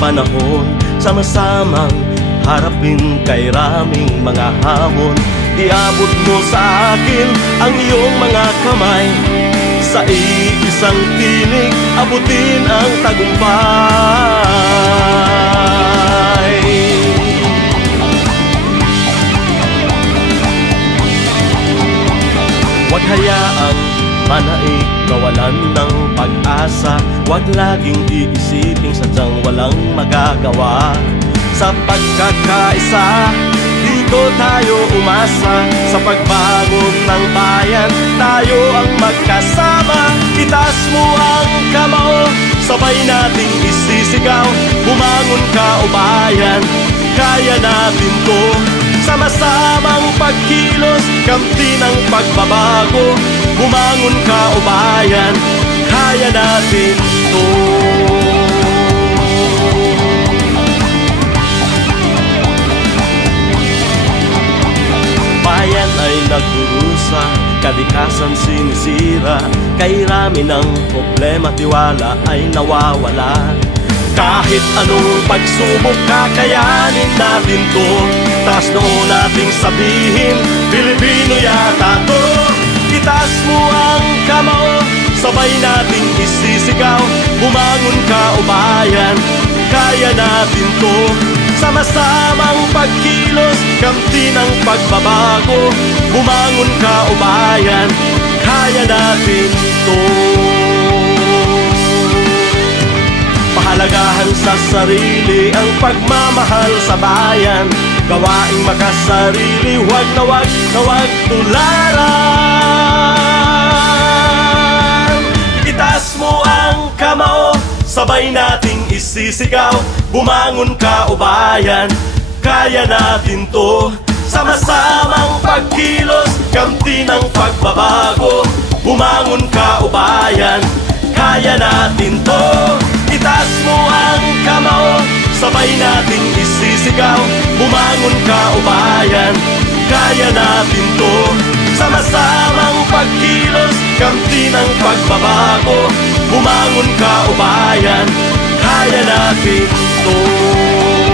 panahon, sama-samang harapin kay raming mga hamon. Iabot mo sa akin ang iyong mga kamay, sa iisang tinig abutin ang tagumpay. Huwag hayaang manaig kawalan ng pag-asa, huwag laging iisiping sadyang walang magagawa. Sa pagkakaisa, dito tayo umasa, sa pagbago ng bayan, tayo ang magkasama. Itaas mo ang kamao, sabay nating isisigaw, bumangon ka o bayan, kaya natin to. Sama-samang pagkilos, kamti ng pagbabago, bumangon ka o bayan, kaya natin to. Bayan ay nagdurusa, kalikasan sinisira, kay rami ng problema, tiwala ay nawawala. Kahit anong pagsubok, kakayanin natin to. Taas noo nating sabihin, Pilipino yata to. Itaas mo ang kamao, sabay nating isisigaw, bumangon ka o bayan, kaya natin to. Sama-samang pagkilos, kamti ng pagbabago, bumangon ka o bayan, kaya natin to. Pahalagahan sa sarili ang pagmamahal sa bayan, gawaing makasarili, huwag na huwag tularan. Itaas mo ang kamao, sabay nating isisigaw, bumangon ka o bayan, kaya natin to. Sama-samang pagkilos, kamti ng pagbabago, bumangon ka o bayan, kaya natin to. Itaas mo ang kamao, sabay nating isisigaw, bumangon ka o bayan, kaya natin to. Sama-samang pagkilos, kamti ng pagbabago, bumangon ka o bayan, kaya natin to.